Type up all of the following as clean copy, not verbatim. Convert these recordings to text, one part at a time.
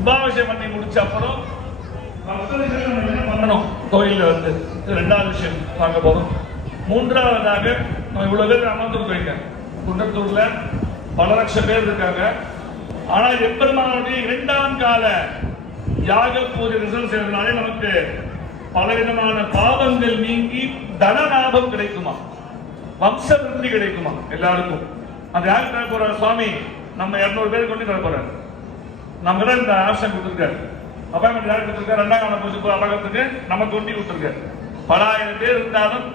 கும்பாபிஷேகம் பண்ணி முடிச்ச அப்புறம் பக்தர்கள் நம்ம என்ன பண்ணணும் கோயிலில் வந்து, இது ரெண்டாவது விஷயம் பார்க்க போறோம். மூன்றாவதாக நம்ம இவ்வளவு பேர் அமர்ந்துருக்கீங்க. குன்றத்தூர்ல பல லட்சம் பேர் இருக்காங்க. ஆனால் எப்பெருமானுடைய 2ஆம் கால யாக பூஜை ரிசல்ட் செய்வதனாலே நமக்கு பலவிதமான பாவங்கள் நீங்கி தன லாபம் கிடைக்குமா, வம்ச விருத்தி கிடைக்குமா எல்லாருக்கும். அது யார் தர போறாரு? சுவாமி நம்ம 200 பேர் கொண்டு தர போறாரு. நம்ம தான் இந்த ஆப்ஷன் கொடுத்துருக்காரு. அப்பாயின்மெண்ட் யார் கொடுத்துருக்காரு? 2ஆம் கால பூஜை அபகத்துக்கு நமக்கு கொண்டு கொடுத்துருக்காரு. பல ஆயிரம் பேர் இருந்தாலும்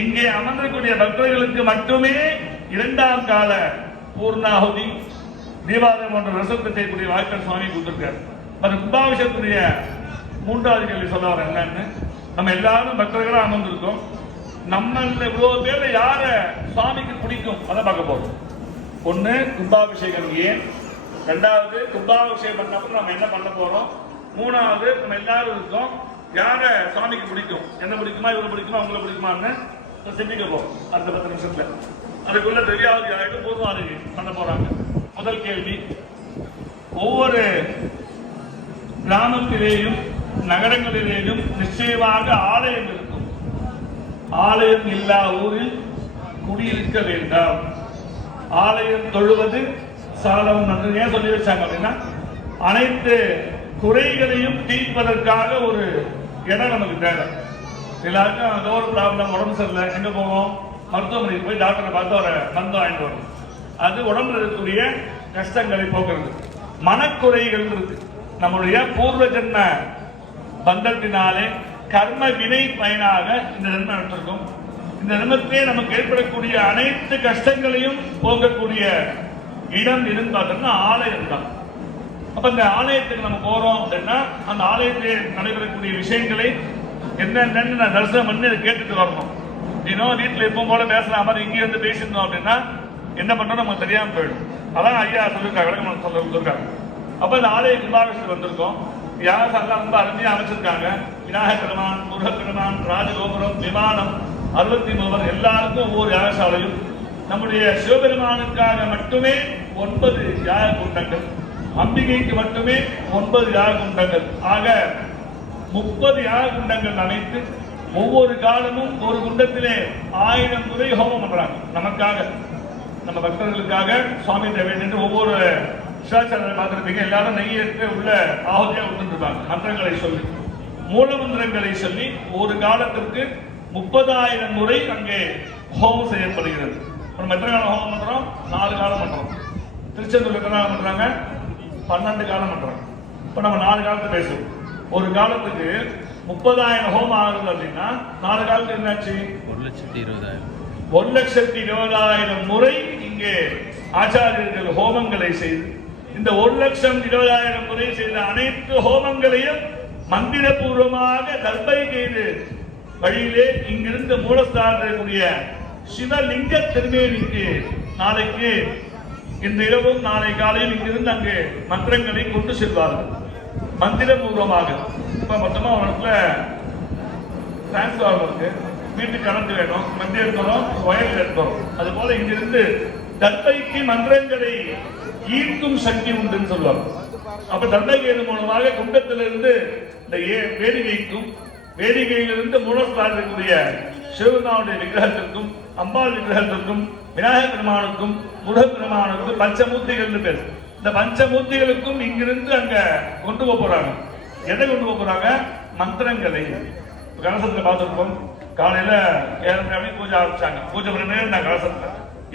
இங்கே அமர்ந்திருக்கூடிய பக்தர்களுக்கு மட்டுமே 2ஆம் கால பூர்ணாகுதி தீபாவளி போன்ற ரசத்தை செய்யக்கூடிய வாய்ப்பு சுவாமி கொடுத்திருக்காரு. அந்த கும்பாபிஷேகத்துடைய 3வது கேள்வி சொல்ல வர என்னன்னு, நம்ம எல்லாரும் பக்தர்களா அமர்ந்திருக்கோம். நம்ம இவ்வளவு பேர்ல யார சுவாமிக்கு பிடிக்கும் அதை பார்க்க போறோம். ஒண்ணு கும்பாபிஷேகம் ஏன், 2வது கும்பாபிஷேகம் பண்ணப்ப நம்ம என்ன பண்ண போறோம், 3வது நம்ம எல்லாரும் இருக்கோம் யார சுவாமிக்கு பிடிக்கும், என்ன பிடிக்குமா, இவரை பிடிக்குமா, அவங்களை பிடிக்குமான்னு சிந்திக்க போறோம் அடுத்த 10 நிமிஷத்துல. அதுக்குள்ள தெரியாவது யாருக்கும் பூர்வாதி பண்ண போறாங்க. முதல் கேள்வி, ஒவ்வொரு கிராமத்திலேயும் நகரங்களிலேயும் நிச்சயமாக ஆலயம் இருக்கும். ஆலயம் இல்லா ஊரில் குடியிருக்க வேண்டாம். ஆலயம் தொழுவது சாலம் நன்று. ஏன் சொல்லி வச்சாங்க அப்படின்னா, அனைத்து குறைகளையும் தீர்ப்பதற்காக ஒரு இடம் நமக்கு தேவை. எல்லாருக்கும் ஏதோ ஒரு ப்ராப்ளம், உடம்பு சரியில்லை, எங்க போவோம், மருத்துவமனைக்கு போய் டாக்டரை பார்த்து ஒரு மருந்து வாங்கிட்டு வரும். அது உடம்புல இருக்கக்கூடிய கஷ்டங்களை போக்குறது. மனக்குறைகள் இருக்கு. நம்முடைய பூர்வ ஜென்ம பந்தத்தினாலே கர்ம வினை பயனாக இந்த ஜென்மம் எடுத்திருக்கும். இந்த ஜென்மத்திலே நமக்கு ஏற்படக்கூடிய அனைத்து கஷ்டங்களையும் போக்கக்கூடிய இடம் எதுன்னு பார்த்தோம்னா ஆலயம் தான். அப்ப இந்த ஆலயத்துக்கு நம்ம போறோம் அப்படின்னா அந்த ஆலயத்தில் நடைபெறக்கூடிய விஷயங்களை என்னென்னு நான் தரிசனம் பண்ணி அதை கேட்டுட்டு வரணும். இன்னும் வீட்டில் எப்பவும் போல பேசுற மாதிரி இங்கே இருந்து பேசியிருந்தோம் அப்படின்னா என்ன பண்றோம் நமக்கு தெரியாம போயிடும். அதான் ஐயா சொல்லியிருக்காங்க, விளக்கம் சொல்லியிருக்காங்க. அப்ப இந்த ஆலய கும்பாபிஷேகத்துக்கு வந்திருக்கோம். யாகசாலாம் ரொம்ப அருமையா அமைச்சிருக்காங்க. விநாயகர் பெருமான், முருகப் பெருமான், ராஜகோபுரம், விமானம், 63 எல்லாருக்கும் ஒவ்வொரு யாகசாலையும். நம்முடைய சிவபெருமானுக்காக மட்டுமே 9 யாக குண்டங்கள், அம்பிகைக்கு மட்டுமே 9 யாக குண்டங்கள், ஆக 30 யாக குண்டங்கள் அமைத்து ஒவ்வொரு காலமும் ஒரு குண்டத்திலே 1000 முறை ஹோமம் பண்றாங்க. நமக்காக, நம்ம பக்தர்களுக்காக சுவாமி தேவை என்று ஒவ்வொரு சிவாச்சாரியரை பார்த்திருப்பீங்க. எல்லாரும் நெய் எடுத்து உள்ள ஆகுதியா விட்டுருப்பாங்க. மந்திரங்களை சொல்லி, மூல மந்திரங்களை சொல்லி ஒரு காலத்திற்கு 30,000 முறை அங்கே ஹோமம் செய்யப்படுகிறது. நம்ம எத்தனை காலம் ஹோமம் பண்றோம்? 4 காலம் பண்றோம். திருச்செந்தூர் எத்தனை காலம் பண்றாங்க? 12 காலம் பண்றாங்க. இப்ப நம்ம 4 காலத்தை பேசுவோம். ஒரு காலத்துக்கு 30,000 ஹோமம் ஆகுது அப்படின்னா 4 காலத்துக்கு என்னாச்சு? 1,20,000 முறை இங்கே ஆச்சாரியர்கள் ஹோமங்களை செய்து இந்த 1,20,000 முறை செய்த அனைத்து ஹோமங்களையும் மந்திரபூர்வமாக தர்பைகேது வழியிலே இங்கிருந்து மூலஸ்தானக்கூடிய சிவலிங்க திருமேனிக்கு நாளைக்கு இந்த இரவும் நாளை காலையில் இங்கிருந்து அங்கு மந்திரங்களை கொண்டு செல்வார்கள் மந்திரபூர்வமாக. இப்ப மொத்தமா உனக்குள்ள டிரான்ஸ்ஃபார்மர் இருக்கு, வீட்டுக்கு கரண்ட் வேணும், மத்திய இருக்கிறோம், வயல் இருக்கிறோம். அது போல இங்கிருந்து தர்பைக்கு மந்திரங்களை ஈர்க்கும் சக்தி உண்டுன்னு சொல்லுவாங்க. அப்ப தர்பைகேது மூலமாக குண்டத்திலிருந்து இந்த வேதிகைக்கும், வேதிகையிலிருந்து மூலஸ்தானத்திற்குரிய சிவபெருமானுடைய விக்கிரகத்திற்கும், அம்பாள் விக்கிரகத்திற்கும், விநாயகர் பெருமானுக்கும், முருகப் பெருமானுக்கும் பஞ்சமூர்த்திகள் பேர். இந்த பஞ்சமூர்த்திகளுக்கும் இங்கிருந்து அங்க கொண்டு போறாங்க. எதை கொண்டு போறாங்க? மந்திரங்களை. கலசத்துல பார்த்துருப்போம், காலையில 7:30 மணிக்கு பூஜை ஆரம்பிச்சாங்க. பூஜை பண்ண நான் கலசத்துல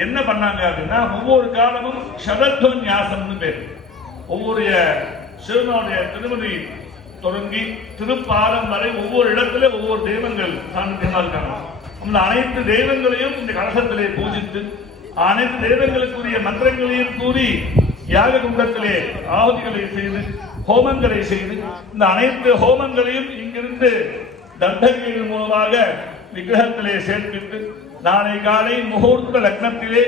என்ன பண்ணாங்க அப்படின்னா, ஒவ்வொரு காலமும் ஷடத்வன்யாசம்னு பேர். ஒவ்வொரு சிவனுடைய திருமணி தொடங்கி திருப்பாலம் வரை ஒவ்வொரு இடத்துல ஒவ்வொரு தெய்வங்கள் சாநித்தியமா இருக்காங்க. அந்த அனைத்து தெய்வங்களையும் இந்த கலசத்திலே பூஜித்து அனைத்து தெய்வங்களுக்குரிய மந்திரங்களையும் கூறி யாக குண்டத்திலே ஆகுதிகளை செய்து ஹோமங்களை செய்து இந்த அனைத்து ஹோமங்களையும் இங்கிருந்து தண்டகையின் மூலமாக விக்கிரகத்திலே சேர்ப்பித்து நாளை காலை முகூர்த்த லக்னத்திலே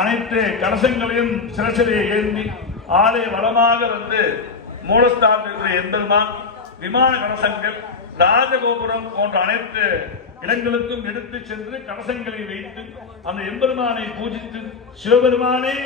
அனைத்து கலசங்களையும் சிரசிலே ஏந்தி ஆலய வளமாக வந்து மூலஸ்தானத்திற்கு எம்பெருமான், விமான கலசங்கள், ராஜகோபுரம் போன்ற அனைத்து இடங்களுக்கும் எடுத்து சென்று கலசங்களை வைத்து அந்த எம்பெருமானை பூஜித்து, சிவபெருமானே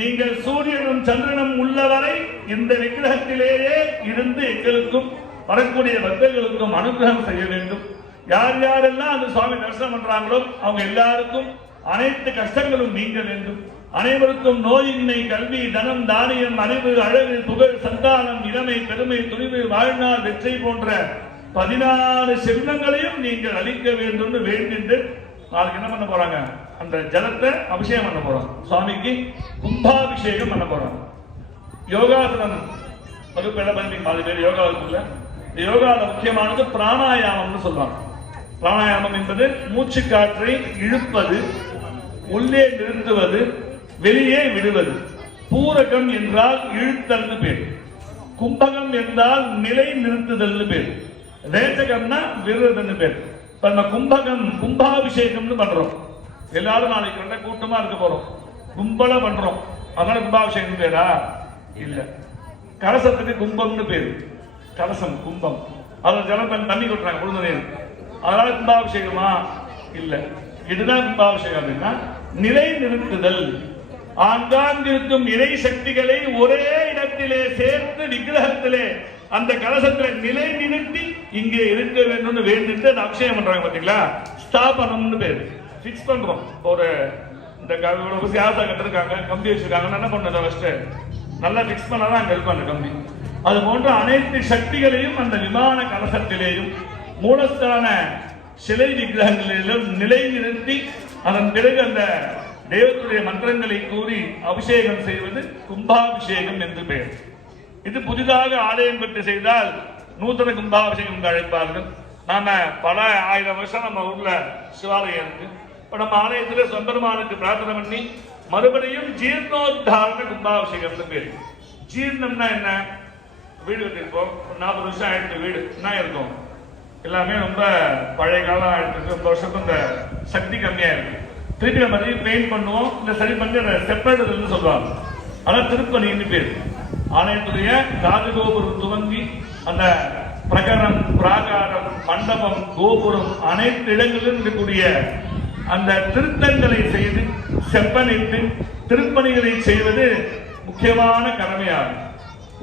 நீங்கள் சூரியனும் சந்திரனும் உள்ளவரை இந்த விக்கிரகத்திலேயே இருந்து எங்களுக்கும் வரக்கூடிய பக்தர்களுக்கும் அனுகிரகம் செய்ய வேண்டும். யார் யாரெல்லாம் அந்த சுவாமி தரிசனம் பண்றாங்களோ அவங்க எல்லாருக்கும் அனைத்து கஷ்டங்களும் நீங்க வேண்டும். அனைவருக்கும் நோயின்மை, கல்வி, தனம், தானியம், அறிவு, அழகு, புகழ், சந்தானம், இளமை, பெருமை, துணிவு, வாழ்நாள், வெற்றி போன்ற 14 செல்வங்களையும் நீங்கள் அளிக்க வேண்டும் வேண்டிட்டு நாளைக்கு என்ன பண்ண போறாங்க, அந்த ஜலத்தை அபிஷேகம் பண்ண போறோம். சுவாமிக்கு கும்பாபிஷேகம் பண்ண போறோம். யோகாசனம் வகுப்பு எல்லாம் பண்ணி 4 பேர் யோகா இருக்குல்ல, இந்த யோகாவில் முக்கியமானது பிராணாயாமம்னு சொல்லுவாங்க. பிராணாயாமம் என்பது மூச்சு காற்றை இழுப்பது, உள்ளே நிறுத்துவது, வெளியே விடுவது. பூரகம் என்றால் இழுத்தல் பேர், கும்பகம் என்றால் நிலை நிறுத்துதல் பேர், ரேச்சகம்னா விடுறதுன்னு பேர். இப்ப நம்ம கும்பகம் கும்பாபிஷேகம்னு பண்றோம். எல்லாரும் நாளைக்கு நல்ல கூட்டமா இருக்க போறோம், கும்பலா பண்றோம். அதனால கும்பாபிஷேகம் பேரா இல்ல. கலசத்துக்கு கும்பம்னு பேரு, கலசம் கும்பம். அதுல ஜலம் தண்ணி கொட்டுறாங்க பொழுது நீர், அதனால கும்பாபிஷேகமா இல்ல. இதுதான் கும்பாபிஷேகம் அப்படின்னா நிலை நிறுத்துதல். ஆங்காங்கிருக்கும் இறை சக்திகளை ஒரே இடத்திலே சேர்த்து விக்கிரகத்திலே அந்த கலசத்துல நிலை நிறுத்தி இங்கே இருக்க வேண்டும் வேண்டிட்டு அந்த அபிஷேகம் பண்றாங்க பாத்தீங்களா. ஸ்தாபனம்னு பேரு, பிக்ஸ் பண்றோம். ஒரு இந்த யாசா கட்டிருக்காங்க, கம்பி வச்சிருக்காங்க, என்ன பண்ண ஃபர்ஸ்ட் நல்லா பிக்ஸ் பண்ணாதான் அங்க இருக்கும் அந்த கம்பி. அது போன்ற அனைத்து சக்திகளையும் அந்த விமான கலசத்திலேயும் மூலஸ்தான சிலை விக்கிரகங்களிலும் நிலை நிறுத்தி அதன் பிறகு அந்த தெய்வத்துடைய மந்திரங்களை கூறி அபிஷேகம் செய்வது கும்பாபிஷேகம் என்று பெயர். இது புதிதாக ஆலயம் பெற்று செய்தால் நூத்தன கும்பாபிஷேகம் என்று அழைப்பார்கள். நாம பல 1000 வருஷம் நம்ம ஊர்ல சிவாலயம் இருக்கு. இப்ப நம்ம ஆலயத்துல சொந்தமானுக்கு பிரார்த்தனை பண்ணி மறுபடியும் ஜீர்ணோத்தாரண கும்பாபிஷேகம் பேரு. ஜீர்ணம்னா என்ன? வீடு கட்டிருப்போம், 40 வருஷம் ஆயிடுச்சு, வீடு என்ன இருக்கும், எல்லாமே ரொம்ப பழைய காலம் ஆயிடுச்சு, ரொம்ப வருஷத்துக்கு இந்த சக்தி கம்மியா இருக்கு. திருப்பி நம்ம பெயிண்ட் பண்ணுவோம், இந்த சரி பண்ணி அதை செப்பரேட் சொல்லுவாங்க. அதான் திருப்பணின்னு பேர். ஆலயத்துடைய ராஜகோபுரம் துவங்கி அந்த பிரகரம், பிராகாரம், மண்டபம், கோபுரம் அனைத்து இடங்களிலும் இருக்கக்கூடிய அந்த திருத்தங்களை செய்து செப்பனிட்டு திருப்பணிகளை செய்வது முக்கியமான கடமையாகும்.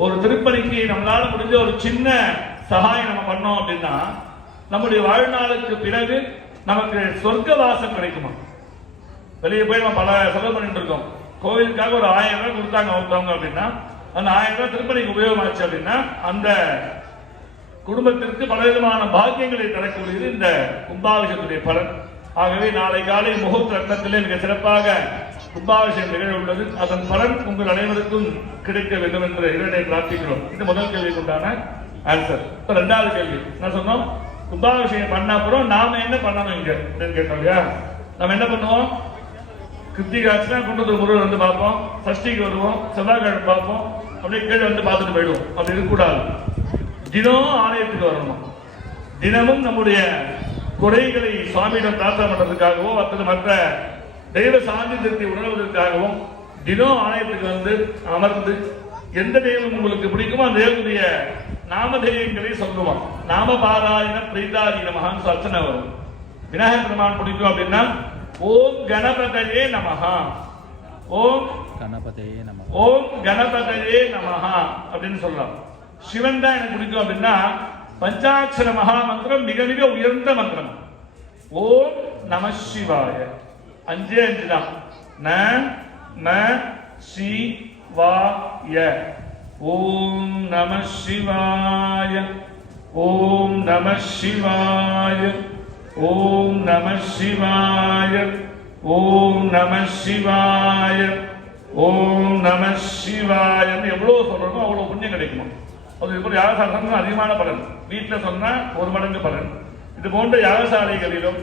ஒரு திருப்பணிக்கு நம்மளால முடிஞ்ச ஒரு சின்ன சகாயம் நம்ம பண்ணோம் அப்படின்னா நம்முடைய வாழ்நாளுக்கு பிறகு நமக்கு சொர்க்க வாசம் கிடைக்குமா. வெளியே போய் நம்ம பல செலவு பண்ணிட்டு இருக்கோம். கோவிலுக்காக ஒரு 1000 ரூபாய் கொடுத்தாங்க ஒருத்தவங்க அப்படின்னா அந்த 1000 ரூபாய் திருப்பணிக்கு உபயோகமாச்சு அப்படின்னா அந்த குடும்பத்திற்கு பலவிதமான பாக்கியங்களை தரக்கூடியது இந்த கும்பாபிஷேகத்துடைய பலன். ஆகவே நாளை காலை முகூர்த்த ரத்னத்திலே மிக சிறப்பாக கும்பாபிஷேகம் நிகழ உள்ளது. அதன் பலன் உங்கள் அனைவருக்கும் கிடைக்க வேண்டும் என்று இறைவனை பிரார்த்திக்கிறோம். இது முதல் கேள்விக்கு உண்டான ஆன்சர். இப்ப 2வது கேள்வி என்ன சொன்னோம், கும்பாபிஷேகம் பண்ண அப்புறம் நாம என்ன பண்ணணும் இங்க கேட்டோம் இல்லையா. நம்ம என்ன பண்ணுவோம், கிருத்திகாட்சினா குண்டத்தூர் முருகன் வந்து பார்ப்போம், சஷ்டிக்கு வருவோம், செவ்வாய்க்கிழமை பார்ப்போம், அப்படியே கீழே வந்து பார்த்துட்டு போயிடுவோம். அப்படி இருக்கக்கூடாது. தினம் ஆலயத்துக்கு வரணும். தினமும் நம்முடைய குறைகளை சுவாமியிடம் பிரார்த்தனை பண்றதுக்காகவோ அல்லது மற்ற தெய்வ சாநித்தியத்தை உணர்வதற்காகவும் தினம் ஆலயத்துக்கு வந்து அமர்ந்து எந்த தெய்வம் உங்களுக்கு பிடிக்குமோ அந்த தெய்வத்துடைய நாம தெய்வங்களை சொல்லுவோம். நாம பாராயண பிரீதாதீன மகான் அர்ச்சனை வரும். விநாயகர் பெருமான் பிடிக்கும் அப்படின்னா ஓம் கணபதயே நமஹா, ஓம் கணபதயே நமஹா, ஓம் கணபதயே நமஹா அப்படின்னு சொல்லலாம். சிவன் தான் எனக்கு பிடிக்கும் அப்படின்னா பஞ்சாட்சர மகா மந்திரம் மிக மிக உயர்ந்த மந்திரம். ஓம் நம சிவாய 5 தான். ந சி வா ய. ஓம் நம சிவாய, ஓம் நம சிவாய, ஓம் நம சிவாய, ஓம் நம சிவாய, ஓம் நம சிவாய. எவ்வளவு சொல்றோமோ அவ்வளவு புண்ணியம் கிடைக்குமா. அது போல யாகசாலை அதிகமான பலன். வீட்டில் சொன்னா 1 மடங்கு பலன். இது போன்ற யாகசாலைகளிலும்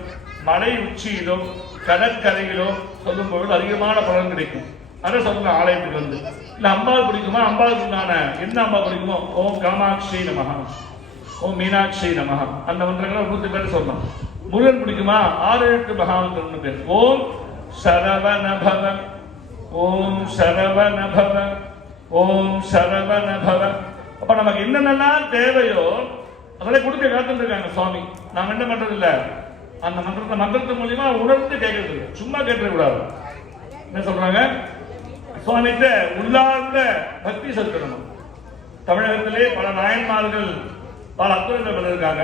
மலை உச்சியிலும் கடற்கரையிலோ சொல்லும் பொழுது அதிகமான பலன் கிடைக்கும். அதை சொல்லுங்க. ஆலயத்துக்கு வந்து இல்ல அம்பாள் பிடிக்குமா, அம்பாளுக்கு உண்டான என்ன அம்பாள் பிடிக்குமோ ஓம் காமாட்சி நமஹா, ஓம் மீனாட்சி நமஹா, அந்த மந்திரங்களை 100 பேர் சொல்லலாம். முருகன் பிடிக்குமா 6 எழுத்து மகாமந்திரம் பேர். ஓம் சரவணபவ, ஓம் சரவணபவ, ஓம் சரவணபவ. அப்ப நமக்கு என்னென்னலாம் தேவையோ அதெல்லாம் கொடுக்க காத்துட்டு இருக்காங்க சுவாமி. நாம என்ன பண்றது இல்ல, அந்த மந்திரத்து மூலியமா உணர்ந்து கேட்கறது இல்லை, சும்மா கேட்கக்கூடாது. என்ன சொல்றாங்க, சுவாமிகிட்ட உள்ளார்ந்த பக்தி செலுத்தணும். தமிழகத்திலே பல நாயன்மார்கள் பல அற்புதங்கள் பண்ணிருக்காங்க.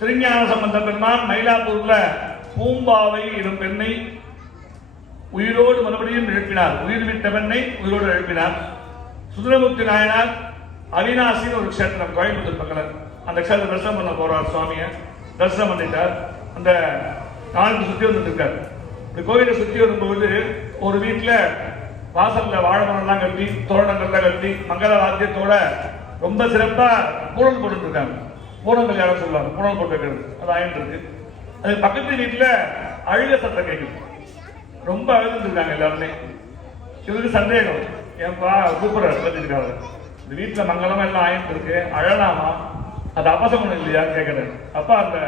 திருஞான சம்பந்த பெருமான் மயிலாப்பூர்ல பூம்பாவை எனும் பெண்ணை உயிரோடு மறுபடியும் எழுப்பினார். உயிர் விட்ட பெண்ணை உயிரோடு எழுப்பினார். சுந்தரமூர்த்தி நாயனார் அவினாசின்னு ஒரு க்ஷேத்திரம் கோயம்புத்தூர் பக்கத்தில், அந்த க்ஷேத்திரம் தரிசனம் பண்ண போறார். சுவாமியை தரிசனம் பண்ணிட்டார். அந்த நாளுக்கு சுற்றி வந்துட்டு இருக்கார். இந்த கோயிலை சுற்றி வரும்போது ஒரு வீட்டுல வாசல்ல வாழை மரம்லாம் கட்டி தோரணங்கள்லாம் கட்டி மங்கள வாத்தியத்தோட ரொம்ப சிறப்பா பூணல் போட்டு இருக்காங்க. பூணல் கல்யாணம் சொல்லுவாங்க, பூணல் போட்டு வைக்கிறது, அது ஆயிட்டு இருக்கு. அது பக்கத்து வீட்டுல அழுக சத்தம் கேட்குது. ரொம்ப அழுதுட்டு இருக்காங்க எல்லாருமே. இவருக்கு சந்தேகம், ஏன்பா கூப்பிடுறாரு சொல்லிருக்காரு, இந்த வீட்டுல மங்களமா எல்லாம் ஆயிட்டு இருக்கு, அழலாமா, அது அபசமனம் இல்லையான்னு கேட்கிறாரு. அப்பா அந்த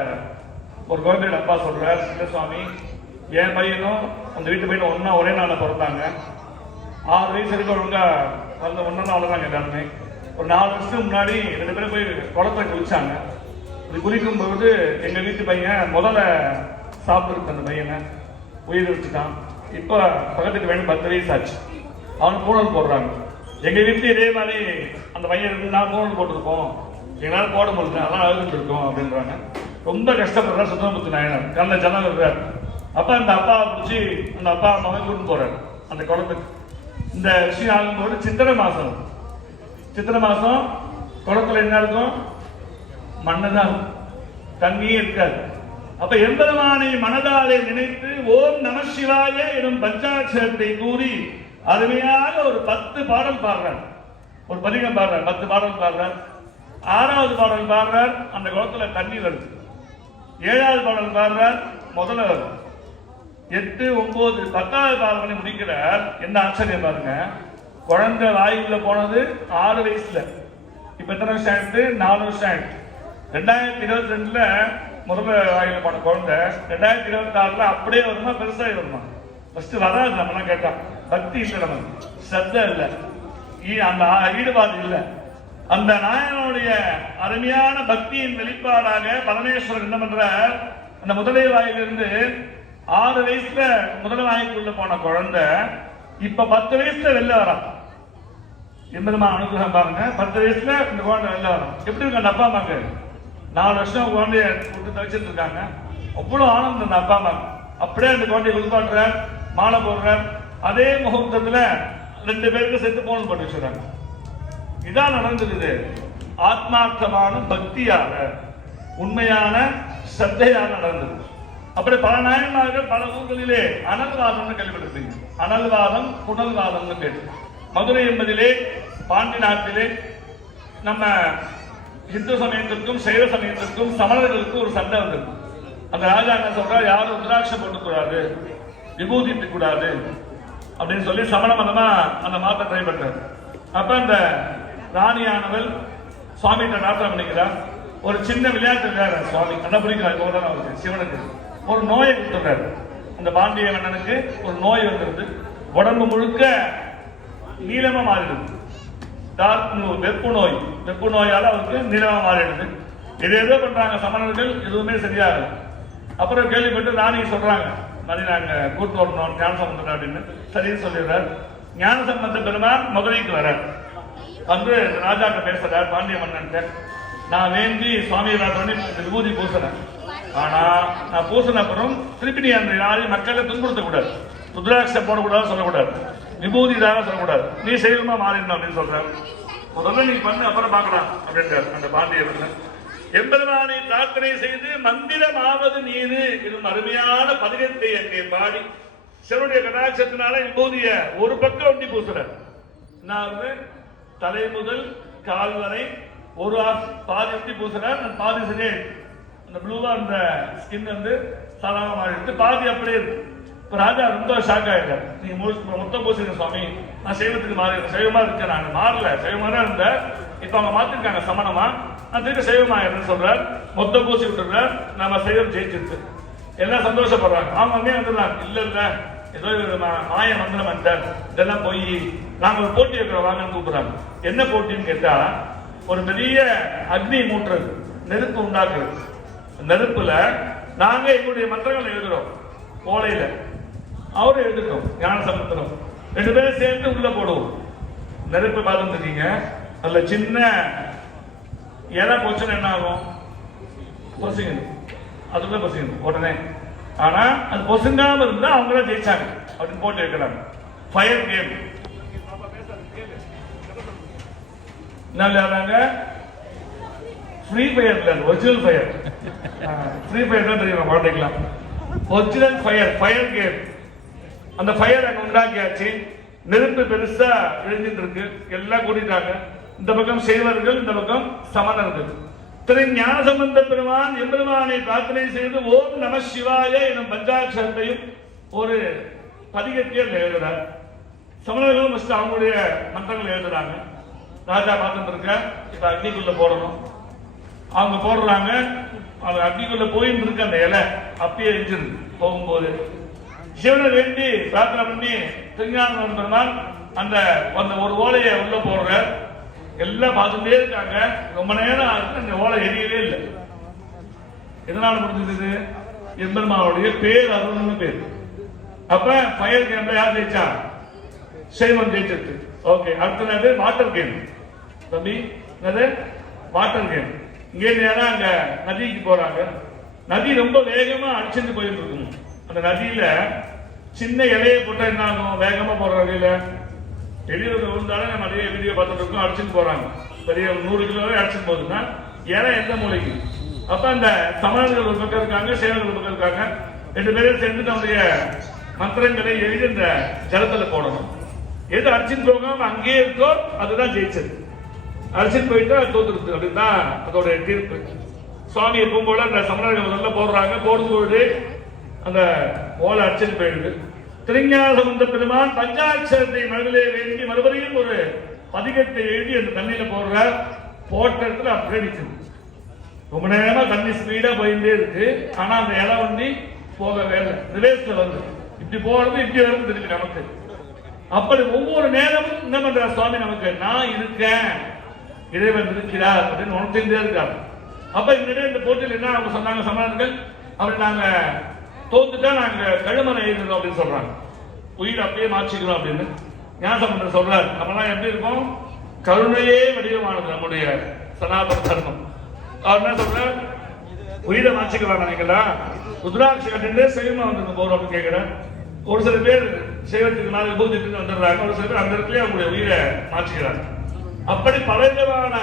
ஒரு கோவிலோட அப்பா சொல்றாரு, இல்ல சுவாமி, என் பையனும் அந்த வீட்டு பையனும் ஒன்னா ஒரே நாள்ல பிறந்தாங்க. 6 வயசு இருக்க ஒழுங்கா வந்து ஒன்னா அவ்வளவுதாங்க எல்லாருமே. ஒரு 4 வருஷத்துக்கு முன்னாடி 2 பேரும் போய் குளத்தை குளிச்சாங்க. இது குளிக்கும் பொழுது எங்க வீட்டு பையன் முதல்ல சாப்பிட்டு அந்த பையனை உயிர் வச்சுட்டான். இப்ப பக்கத்துக்கு வேணும் 10 வயசு ஆச்சு, அவனுக்கு பூணல் போடுறாங்க. எங்க வீட்டுல இதே மாதிரி அந்த பையன் இருந்தா பூணல் போட்டிருப்போம், எங்களால போட முடியல, அதெல்லாம் அழுதுட்டு இருக்கோம் அப்படின்றாங்க. ரொம்ப கஷ்டப்படுறாரு சுந்தரமூர்த்தி நாயனார். கண்ணில் ஜனம் இருக்கிறார். அப்ப அந்த அப்பாவை பிடிச்சி அந்த அப்பா மகன் கூட்டு போறாரு அந்த குளத்துக்கு. இந்த விஷயம் ஆகும்போது சித்திரை மாசம் குளத்துல என்ன இருக்கும், மண்ணுதான், தண்ணியே இருக்காது. அப்ப எம்பெருமானை மனதாலே நினைத்து ஓம் நம சிவாய எனும் பஞ்சாட்சரத்தை கூறி அருமையாக ஒரு 10 பாடல் பாடுறார். ஒரு பதிகம் பாடுறார், 10 பாடல் பாடுறார். 6வது பாடல் பாடுறார், அந்த குளத்துல தண்ணி வருது. 7வது பாடல் பாடுறார், முதல்ல வருது. 8, 9, 10வது பாடல் பண்ணி முடிக்கிறார். என்ன ஆச்சரியம் பாருங்க, குழந்தை வாயுல போனது 6 வயசுல. இப்ப எத்தனை வருஷம் ஆயிடுது, 4 வருஷம் ஆயிடுச்சு. 2022ல முதல்ல வாயில போன குழந்தை 2026ல அப்படியே வருமா, பெருசாகி வருமா? ஃபர்ஸ்ட் வராது. நம்ம கேட்டா பக்தி இல்லை, நமக்கு சத்த இல்லை, அந்த ஈடுபாடு இல்லை. அந்த நாயனுடைய அருமையான பக்தியின் வெளிப்பாடாக பரமேஸ்வரர் என்ன பண்ற, அந்த முதலை வாயிலிருந்து 6 வயசுல முதல் வாய்க்குள்ள போன குழந்தை இப்ப 10 வயசுல வெளில வரான். எம்பெருமா அனுகிரகம் பாருங்க. 10 வயசுல இந்த குழந்தை வெளில வரான். எப்படி இருக்கு அந்த அப்பா அம்மாக்கு? 4 வருஷம் குழந்தைய விட்டு தவிச்சிட்டு இருக்காங்க. அவ்வளவு ஆனந்தம் அந்த அப்பா அம்மா. அப்படியே அந்த குழந்தைய குளிப்பாட்டுற, மாலை போடுற, அதே முகூர்த்தத்துல 2 பேருக்கு சேர்த்து போன் போட்டு வச்சுறாங்க. இதான் நடந்தது. ஆத்மார்த்தமான பக்தியாக, உண்மையான சத்தையாக நடந்தது. அப்புறம் பல நாயன்மார்கள் பல ஊர்களிலே அனல்வாதம்னு கேள்விப்பட்டிருப்பீங்க. அனல்வாதம், புனல்வாதம்னு கேட்டு மதுரை என்பதிலே பாண்டி நாட்டிலே நம்ம இந்து சமயத்திற்கும் சைவ சமயத்திற்கும் சமணர்களுக்கும் ஒரு சண்டை வந்திருக்கு. அந்த ராஜா என்ன சொல்றா, யாரும் ருத்ராட்சம் போட்டுக்கூடாது, விபூதி கூடாது அப்படின்னு சொல்லி சமண மதமா அந்த மாற்ற ட்ரை பண்றாரு. அப்ப அந்த ராணியானவள் சுவாமி நாட்டம் பண்ணிக்கிறார். ஒரு சின்ன விளையாட்டு விளையாடுற சுவாமி கண்டுபிடிக்கிறார். அவருக்கு சிவனுக்கு ஒரு நோயை கொடுத்துறாரு. அந்த பாண்டிய மன்னனுக்கு ஒரு நோய் வந்துருது. உடம்பு முழுக்க நீளமா மாறிடுது. வெப்பு நோயால அவருக்கு நீளமா மாறிடுது. இது ஏதோ பண்றாங்க சமணர்கள், எதுவுமே சரியாகல. அப்புறம் கேள்விப்பட்டு ராணி சொல்றாங்க, மாதிரி நாங்க கூட்டு வரணும் ஞானசம்பந்தம் அப்படின்னு. சரின்னு சொல்லிடுறார். ஞானசம்பந்த பெருமான் மதுரைக்கு வர வந்து ராஜாட்ட பேசுறார். பாண்டிய மன்னன், நான் வேண்டி சுவாமி விபூதி பூசினேன், ஆனா நான் பூசின அப்புறம் திருப்பி நீ அந்த யாரையும் மக்களை துன்புறுத்த கூடாது, ருத்ராட்சம் போடக்கூடாது சொல்லக்கூடாது, விபூதிதாக சொல்லக்கூடாது, நீ செய்யணுமா மாறிடணும் அப்படின்னு சொல்றாரு. முதல்ல நீ பண்ணு, அப்புறம் பார்க்கலாம் அப்படின்றார் அந்த பாண்டிய மன்னன். எம்பெருமானை பிரார்த்தனை செய்து மந்திரமாவது நீரு எனும் அருமையான பதிகத்தை அங்கே பாடி சிவனுடைய கடாட்சத்தினால விபூதிய ஒரு பக்கம் ஒண்டி பூசுறார். தலை முதல் கால் வரை ஒரு பாதி ஒட்டி பூசுறார். பாதி சரியா அந்த ப்ளூவா அந்த ஸ்கின் வந்து சாதாரணமா எடுத்து பாதி அப்படியே இருக்கு. இப்ப ராஜா ரொம்ப ஷாக் ஆயிட்டார். நீங்க மொத்தம் பூசுங்க சுவாமி, நான் சைவத்துக்கு மாறி சைவமா இருக்கேன், நான் மாறல, சைவமா தான் இருந்தேன், இப்ப அவங்க மாத்திருக்காங்க சமணமா, நான் திருப்பி சைவமாயிருந்து சொல்றார். மொத்தம் பூசி விட்டுறார். நம்ம சைவம் ஜெயிச்சிருக்கு, எல்லாம் சந்தோஷப்படுறாங்க. அவங்க அங்கே வந்துடுறாங்க, இல்ல இல்ல ஏதோ மாய மந்திரம் வந்தார், இதெல்லாம் போய் நாங்க ஒரு போட்டி வைக்கிறோம் வாங்கன்னு கூப்பிடுறாங்க. என்ன போட்டின்னு கேட்டா, ஒரு பெரிய அக்னி மூட்டுறது, நெருப்பு உண்டாக்குறது. நெருப்புல நாங்க எங்களுடைய மந்திரங்கள் எழுதுறோம், கோலையில அவரும் எழுதுறோம், ஞான சமுத்திரம் 2 பேரும் சேர்ந்து உள்ள போடுவோம். நெருப்பு பார்த்துருக்கீங்க, அதுல சின்ன இலை போச்சுன்னா என்ன ஆகும்? பொசுங்கணும், அதுக்குள்ள பொசுங்கணும் உடனே. ஆனா அது பொசுங்காம இருந்தா அவங்கள ஜெயிச்சாங்க அப்படின்னு போட்டு வைக்கிறாங்க. ஃபயர் கேம் என்ன விளையாடுறாங்க? ஃப்ரீ ஃபயர் இல்ல, ஒரிஜினல் ஃபயர். ஃப்ரீ ஃபயர் தான் தெரியும் குழந்தைக்கலாம். Original fire, fire game. அந்த ஃபயர் அங்க உண்டாக்கியாச்சு. நெருப்பு பெருசா எழுதிட்டு இருக்கு. எல்லாம் கூட்டிட்டாங்க. இந்த பக்கம் செய்வர்கள், இந்த பக்கம் சமணர்கள். திரு ஞானசம்பந்த பெருமான் எம்பெருமானை பிரார்த்தனை செய்து ஓம் நம சிவாய எனும் பஞ்சாட்சரத்தையும் ஒரு பதிகத்தில் எழுதுறார். சமணர்களும் அவங்களுடைய மந்திரங்கள் எழுதுறாங்க. ராஜா பார்த்துட்டு இருக்க, இப்ப அக்னிக்குள்ள போடணும். அவங்க போடுறாங்க. அவங்க அக்னிக்குள்ள போயிட்டு இருக்கு. அந்த இலை அப்பயே எரிஞ்சிருக்கு. போகும்போது சிவனை வேண்டி பிரார்த்தனை பண்ணி திருஞான பெருமான் அந்த ஒரு ஓலையை உள்ள போடுற. எல்லாம் பார்த்துட்டே இருக்காங்க. ரொம்ப நேரம் ஆகுது, அந்த ஓலை எரியவே இல்லை. எதனால முடிஞ்சது? எம்பெருமானுடைய பேர் அருள்னு பேர். அப்ப ஃபயர் கேம்ல யார் ஜெயிச்சா? சைவம் ஜெயிச்சிருக்கு. ஓகே, அடுத்தது வாட்டர் கேம். தம்பி என்னது? Water game. இங்கே நேரம் அங்க நதிக்கு போறாங்க. நதி ரொம்ப வேகமா அடிச்சுட்டு போயிட்டு இருக்கும். அந்த நதியில சின்ன இலையை போட்டா என்ன ஆகும்? வேகமா போற வகையில வெளியே விழுந்தாலும் நம்ம நிறைய வீடியோ பார்த்துட்டு இருக்கோம். அடிச்சுட்டு போறாங்க. பெரிய 100 கிலோ அடிச்சுட்டு போகுதுன்னா இலை எந்த மூலைக்கு? அப்ப அந்த சமணர்கள் ஒரு பக்கம் இருக்காங்க, சேவர்கள் ஒரு பக்கம் இருக்காங்க. 2 பேரும் சேர்ந்து நம்முடைய மந்திரங்களை எழுதி இந்த ஜலத்துல போடணும். எது அடிச்சுட்டு போகாம அங்கேயே இருக்கோ அதுதான் ஜெயிச்சது. அடிச்சுட்டு போயிட்டா தோத்துருது. அப்படின்தான் அதோட தீர்ப்பு. சுவாமி எப்பவும் போல அந்த சமணர்கள் முதல்ல போடுறாங்க. போடும்போது அந்த ஓலை அடிச்சுட்டு போயிடுது. திருஞானசம்பந்த பெருமான் பஞ்சாட்சரத்தை மனதிலே வேண்டி மறுபடியும் ஒரு பதிகத்தை எழுதி அந்த தண்ணியில போடுறார். போட்ட இடத்துல அப்படியே நிற்குது. ரொம்ப நேரமா தண்ணி ஸ்பீடா போயிட்டே இருக்கு. ஆனா அந்த இலை வண்டி போகவே இல்லை. ரிவேஸ்ல வந்து இப்படி போறது, இப்படி வருது திருப்பி நமக்கு. அப்படி ஒவ்வொரு நேரமும் என்ன பண்ற சுவாமி நமக்கு? நான் இருக்கேன், இறைவன் இருக்கிறார் அப்படின்னு உணர்ந்துட்டே இருக்காங்க. அப்ப இந்த போட்டியில் என்ன அவங்க சொன்னாங்க சமணர்கள்? அப்படி நாங்க தோத்துட்டா நாங்க கழுமனை எழுதுறோம் அப்படின்னு சொல்றாங்க. உயிர் அப்படியே மாற்றிக்கிறோம் அப்படின்னு ஞானசம்பந்தர் சொல்றாரு. நம்மலாம் எப்படி இருக்கோம்? கருணையே வடிவமானது நம்முடைய சனாதன தர்மம். அவர் என்ன சொல்றார்? உயிரை மாற்றிக்கலாம் நினைக்கல. ருத்ராட்சி கட்டிட்டு சைவமா வந்து போறோம் அப்படின்னு கேட்கிறேன். ஒரு சில பேர் சைவத்துக்கு நாள் விபூதிட்டு வந்துடுறாங்க. ஒரு சில பேர் அந்த இடத்துல அவங்களுடைய உயிரை மாற்றிக்கிறாங்க. அப்படி பலவிதமான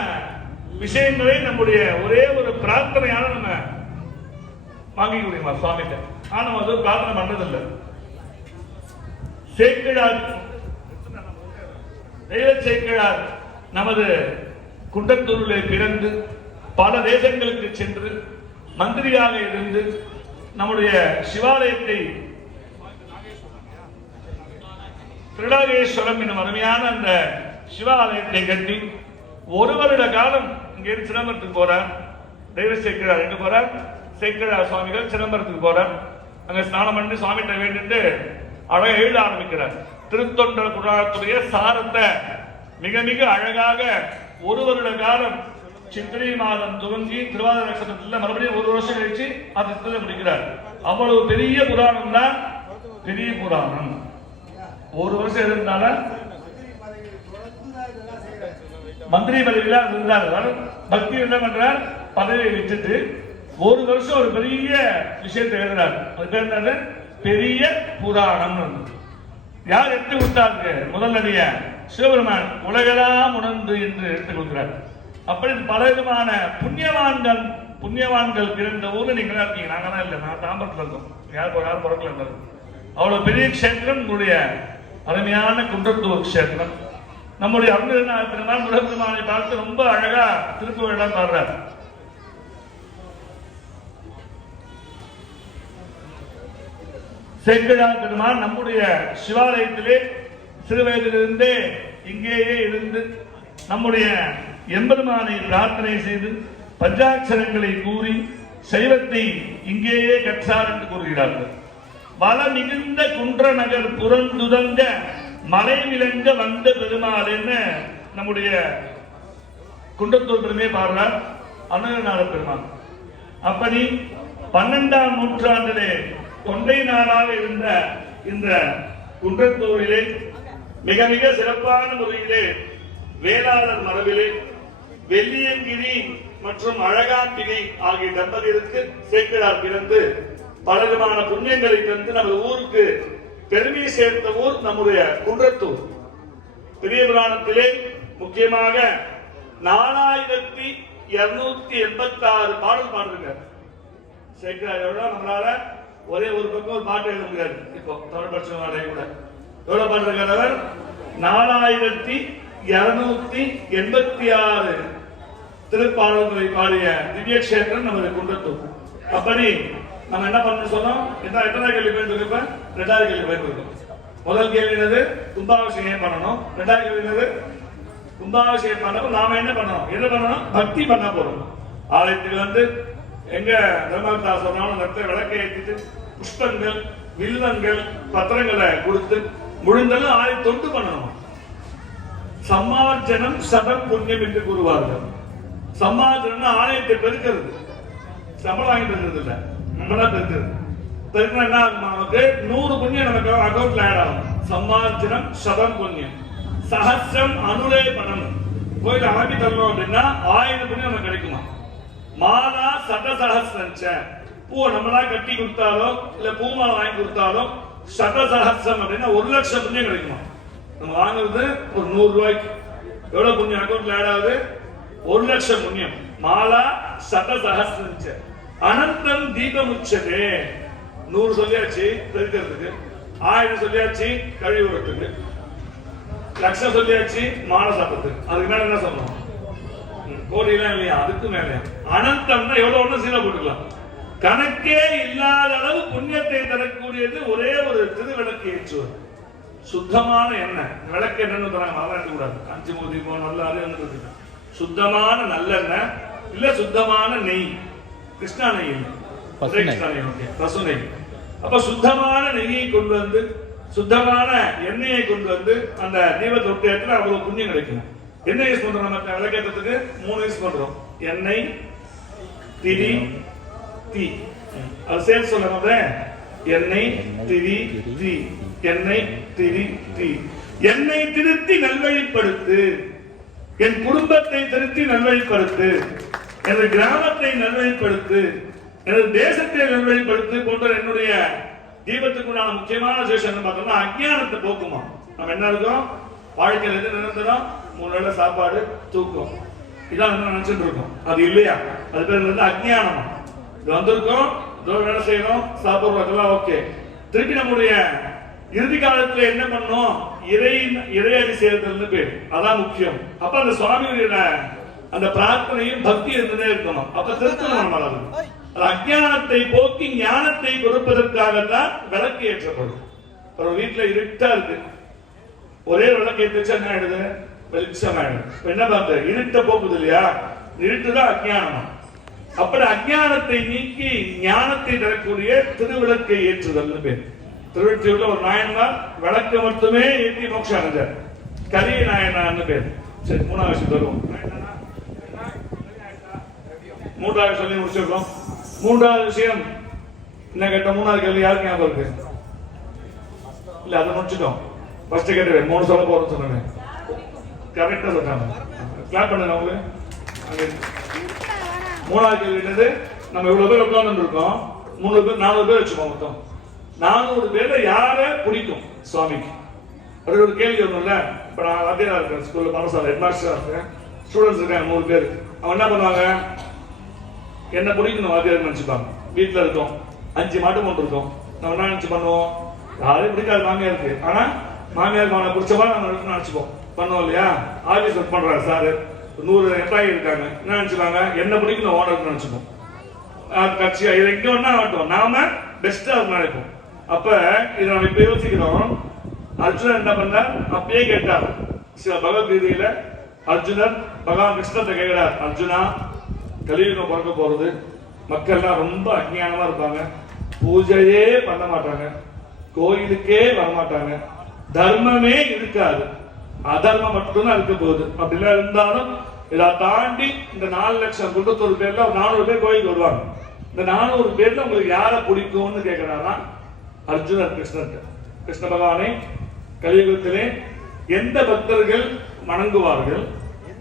விஷயங்களை நம்முடைய ஒரே ஒரு பிரார்த்தனையான நம்ம வாங்கிக்க முடியுமா சுவாமிகிட்ட? ஆனா அது பிரார்த்தனை பண்றதில்லை. சேக்கிழார், தெய்வ சேக்கிழார் நமது குன்றத்தூரிலே பிறந்து பல தேசங்களுக்கு சென்று மந்திரியாக இருந்து நம்முடைய சிவாலயத்தை திருநாகேஸ்வரம் என்னும் அருமையான அந்த சிவாலயத்தை கட்டி 1 வருட காலம் இங்கே சிதம்பரத்துக்கு போறார். தெய்வ சேக்கிழார் எங்க போறார்? சேக்கிழார் சுவாமிகள் சிதம்பரத்துக்கு போறார். அங்க ஸ்நானம் பண்ணி சுவாமிகிட்ட வேண்டிட்டு அழகா எழுத ஆரம்பிக்கிறார். திருத்தொண்டர் புராணத்துடைய சாரத்தை மிக மிக அழகாக 1 வருட காலம் சித்திரை மாதம் துவங்கி திருவாதிரை நட்சத்திரத்தில் மறுபடியும் 1 வருஷம் கழிச்சு அது முடிக்கிறார். அவ்வளவு பெரிய புராணம் தான் பெரிய புராணம். 1 வருஷம் இருந்தால மந்திரி பதவியில இருந்தார். பக்தி என்ன பண்றார்? பதவியை விட்டுட்டு 1 வருஷம் ஒரு பெரிய விஷயத்தை எழுதுறார். அது பேர் என்னது? பெரிய புராணம். யார் எடுத்து விட்டாங்க? முதல் அடிய சிவபெருமான் உலகெல்லாம் உணர்ந்து என்று எடுத்துக் கொடுக்கிறார். அப்படி பல விதமான புண்ணியவான்கள் பிறந்த ஊர்ல நீங்க இருக்கீங்க. நாங்கதான் இல்லை, நான் தாம்பரத்தில் இருக்கோம். யாரும் பிறக்கல இருந்தது. அவ்வளவு பெரிய கஷேத்திரம் உங்களுடைய அருமையான குன்றத்தூர் கஷேத்திரம். நம்முடைய அருணகிரிநாத பெருமான் முருகப்பெருமானை பார்த்து ரொம்ப அழகா திருப்புகழ் பாடுறார். சேக்கிழார் பெருமான் நம்முடைய சிவாலயத்திலே சிறு வயதிலிருந்தே இங்கேயே இருந்து நம்முடைய எம்பெருமானை பிரார்த்தனை செய்து பஞ்சாட்சரங்களை கூறி சைவத்தை இங்கேயே கற்றார் என்று கூறுகிறார்கள். வள மிகுந்த குன்ற நகர் புறந்துதங்க மலை விளங்க வந்த பெருமாள் என்ன நம்முடைய குன்றத்தூர் பெருமே பாடுறார் அருணகிரிநாத பெருமான். அப்படி 12ஆம் நூற்றாண்டிலே தொண்டை நாடாக இருந்த இந்த குன்றத்தூரிலே மிக மிக சிறப்பான முறையிலே வேளாளர் மரபிலே வெள்ளியங்கிரி மற்றும் அழகாம்பிகை ஆகிய தம்பதியருக்கு சேக்கிழார் பிறந்து பலவிதமான புண்ணியங்களை தந்து நமது ஊருக்கு பெருமை சேர்த்த ஊர் நம்முடைய குன்றத்தூர். பெரிய புராணத்திலே முக்கியமாக 4286 பாடல் பாடுறார் சேக்கிழார். நம்மளால ஒரே ஒரு பக்கம் ஒரு பாட்டு எழுத முடியாது. இப்போ தமிழ் பட்சம் கூட எவ்வளவு பாடுறார் அவர்? 4286 திருப்பாடல்களை பாடிய திவ்ய கஷேத்திரம் நமது குன்றத்தூர். அப்படி நம்ம என்ன பண்ணணும் சொன்னோம்? எத்தனை கேள்வி போயிருக்கோம்? 2வது கேள்வி போயிருக்கோம். முதல் கேள்வி என்னது? கும்பாபிஷேகம் பண்ணணும். 2வது கேள்வி என்னது? கும்பாபிஷேகம் பண்ணப்ப நாம என்ன பண்ணணும்? பக்தி பண்ண போறோம். ஆலயத்துக்கு வந்து எங்க தர்மகர்த்தா சொன்னாலும் விளக்கை ஏற்றிட்டு புஷ்பங்கள், வில்லங்கள், பத்திரங்களை கொடுத்து முடிந்தாலும் ஆலய தொண்டு பண்ணணும். சம்மார்ஜனம் சதம் புண்ணியம் என்று கூறுவார்கள். சம்மார்ஜனம் ஆலயத்தை பெருக்கிறது, சம்பளம் வாங்கி பெருக்கிறது இல்ல, நம்மளா பெருக்கிறது. பெருக்கினா என்ன ஆகும்? நமக்கு 100 புண்ணியம் நமக்கு அக்கௌண்ட்ல ஆட் ஆகும். சம்மார்ஜனம் சதம் புண்ணியம். சஹஸ்ரம் அனுலேபனம், கோயில் அமைப்பி தரணும் அப்படின்னா 1000 புண்ணியம் நமக்கு கிடைக்குமா? மாலா சதசஹஸ்ரஞ்ச, பூவை நம்மளா கட்டி கொடுத்தாலோ இல்ல பூமாலை வாங்கி கொடுத்தாலோ சதசஹஸ்ரம் அப்படின்னா 1,00,000 புண்ணியம் கிடைக்குமா? நம்ம வாங்குறது ஒரு 100 ரூபாய்க்கு எவ்வளவு புண்ணியம் அக்கௌண்ட்ல ஆட் ஆகுது? 1,00,000 புண்ணியம். மாலா சதசஹஸ்ரஞ்ச அனந்தம் தீபம் உச்சதே. 100 சொல்லியாச்சு பெருக்கிறதுக்கு, 1000 சொல்லியாச்சு கழிவுறதுக்கு, 1,00,000 சொல்லியாச்சு மாலை சாப்பிடுறதுக்கு. அதுக்கு மேல என்ன சொல்லணும்? கோடிலாம் இல்லையா? அதுக்கு மேல அனந்தம்னா எவ்வளவு சீலை போட்டுக்கலாம். கணக்கே இல்லாத அளவு புண்ணியத்தை தரக்கூடியது ஒரே ஒரு திருவிளக்கு ஏற்றுவது. சுத்தமான எண்ணெய். விளக்கு என்னன்னு தராங்க, அதெல்லாம் கூடாது. 5 மூதிப்போம் நல்ல அது சுத்தமான நல்லெண்ணெய் இல்ல சுத்தமான நெய். கிருஷ்ணா நெய் இல்லை, பசு நெய். அப்ப சுத்தமான நெய்யை கொண்டு வந்து சுத்தமான எண்ணெயை கொண்டு வந்து அந்த தீபத்தை ஒட்டியத்துல அவ்வளவு புண்ணியம் கிடைக்கும். என்ன யூஸ் பண்றோம்? நம்ம விளக்கேற்றத்துக்கு 3 யூஸ் பண்றோம். எண்ணெய், திரி, தீ. அது சேர்த்து சொல்ல போதேன். எண்ணெய், திரி, தீ. எண்ணெய், திரி, தீ. எண்ணெய் திருத்தி நல்வழிப்படுத்து, என் குடும்பத்தை திருத்தி நல்வழிப்படுத்து, எனது கிராமத்தை நல்வழிப்படுத்து, எனது தேசத்தை நல்வழிப்படுத்து போன்ற என்னுடைய தீபத்துக்குண்டான முக்கியமான விசேஷம் பார்த்தோம்னா அஞ்ஞானத்தை போக்குமா. நம்ம என்ன இருக்கோம்? வாழ்க்கையில் எது நிரந்தரம்? 3 வேளை சாப்பாடு, தூக்கம். இதான் நினைச்சிட்டு இருக்கோம். அது இல்லையா? அது பேர் வந்து அஞ்ஞானமா. இது வந்திருக்கோம், வேலை செய்யணும், சாப்பிடுறோம், அதெல்லாம் ஓகே. திருப்பி நம்முடைய இறுதி காலத்துல என்ன பண்ணணும்? இறையடி சேர்த்தல்னு பேர். அதான் முக்கியம். அப்ப அந்த சுவாமியோட அந்த பிரார்த்தனையும் பக்தி இருந்தே இருக்கணும். அப்ப திருத்தணும் நம்மளால. அது அஞ்ஞானத்தை போக்கி ஞானத்தை கொடுப்பதற்காகத்தான் விளக்கு ஏற்றப்படும். ஒரு வீட்டுல இருட்டா இருக்கு, ஒரே விளக்கு ஏற்றிச்சா என்ன ஆயிடுது? வெளிச்சம் ஆயிடும். என்ன பார்த்து இருட்ட போக்குது இல்லையா? இருட்டுதான் அஞ்ஞானமா. அப்படி அஞ்ஞானத்தை நீக்கி ஞானத்தை தரக்கூடிய திருவிளக்கை ஏற்றுதல் பேர். திருவெற்றியூர்ல ஒரு நாயனார் விளக்கு மட்டுமே ஏற்றி மோட்சம் அடைஞ்சார். கரிய நாயனார்னு பேர். சரி, 3வது விஷயம் தருவோம். 3வது சொல்லி முடிச்சிருக்கோம். 3வது விஷயம் என்ன கேட்ட? 3வது கேள்வி யாருக்கு ஞாபகம் இருக்கு? இல்ல, அதை முடிச்சிட்டோம். ஃபர்ஸ்ட் கேட்டேன் 3 சொல்ல போறோம்னு சொன்னேன். கரெக்டா சொல்றாங்க. கிளாப் பண்ணுங்க அவங்க. 3வது கேள்வி என்னது? நம்ம இவ்வளவு பேர் உட்கார்ந்து இருக்கோம். 3 பேர் 4 பேர் வச்சுக்கோம். மொத்தம் 400 பேர்ல யார பிடிக்கும் சுவாமிக்கு? அப்படி ஒரு கேள்வி ஒண்ணும்ல. இப்ப நான் வாத்தியாரா இருக்கேன், ஸ்கூல்ல பாடசாலை ஹெட் மாஸ்டரா இருக்கேன், ஸ்டூடெண்ட்ஸ் இருக்காங்க 3 பேர். அவங்க என்ன பண்ணுவாங்க? என்ன பிடிக்கணும் வாத்தியார் நினைச்சுப்பாங்க. வீட்டுல இருக்கோம், 5 மாட்டு கொண்டு இருக்கோம். நம்ம என்ன நினைச்சு பண்ணுவோம்? யாரையும் பிடிக்காது மாமியாருக்கு, ஆனா மாமியாருக்கு அவனை பிடிச்சவா நம்ம நினைச்சுப்போம், பண்ணுவோம் இல்லையா? ஆபீஸ் ஒர்க் பண்றாரு சார், 100 எம்ப்ளாயி இருக்காங்க, என்ன நினைச்சுப்பாங்க? என்ன பிடிக்கணும் ஓனருக்கு நினைச்சுப்போம். கட்சி எங்க ஒன்னா ஆகட்டும், நாம பெஸ்டா நினைப்போம். அப்ப இதை நம்ம இப்ப யோசிக்கிறோம். அர்ஜுனன் என்ன பண்ணார்? அப்பயே கேட்டார். பகவத்கீதையில அர்ஜுனர் பகவான் கிருஷ்ணத்தை கேட்கிறார், அர்ஜுனா, கலியுகம் பிறக்க போறது, மக்கள்லாம் ரொம்ப அஞ்ஞானமா இருப்பாங்க, பூஜையே பண்ண மாட்டாங்க, கோயிலுக்கே வரமாட்டாங்க, தர்மமே இருக்காது, அதர்மம் மட்டும்தான் இருக்க போகுது. அப்படிலாம் இருந்தாலும் இதை தாண்டி இந்த 4,91,000 பேர்ல 400 பேர் கோயிலுக்கு வருவாங்க. இந்த 400 பேர்ல உங்களுக்கு யாரை பிடிக்கும்னு கேட்கிறாரா அர்ஜுனர் கிருஷ்ணன். கிருஷ்ண பகவானே, கலியுகத்திலே எந்த பக்தர்கள் வணங்குவார்கள்.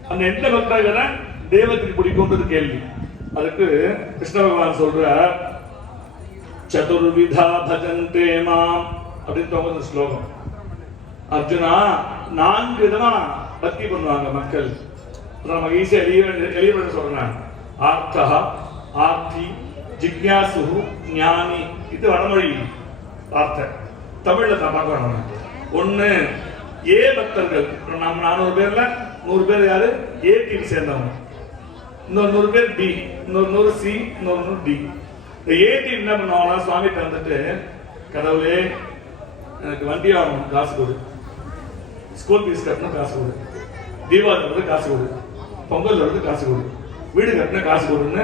அந்த எந்த பக்தர்களை தெய்வத்துக்கு பிடிக்கும்ன்றது கேள்வி. அதுக்கு கிருஷ்ண பகவான் சொல்ற சதுர்விதா பஜந்தே மாம் அப்படின்னு ஸ்லோகம். அர்ஜுனா 4 விதமா பக்தி பண்ணுவாங்க மக்கள். நம்ம ஈஸியா எளிய சொல்றேன். ஆர்த்தா, ஆர்த்தி, ஜிக்யாசு, ஞானி. இது வடமொழி வார்த்தை. தமிழ்ல தான் பார்க்கணும். ஒண்ணு ஏ பக்தர்கள். நம்ம 400 பேர்ல 100 பேர் யாரு? ஏ டீம் சேர்ந்தவங்க. இன்னொரு 100 பேர் பி, இன்னொரு 100 சி, இன்னொரு 100 டி. இந்த ஏ டீம் என்ன பண்ணுவாங்கன்னா சுவாமிகிட்ட வந்துட்டு, கடவுளே எனக்கு வண்டி வாங்கணும், காசு கொடு. ஸ்கூல் ஃபீஸ் கட்டணும், காசு கொடு. தீபாவளி வந்து காசு கொடு. பொங்கல் வந்து காசு கொடு. வீடு கட்டின காசு கொடுன்னு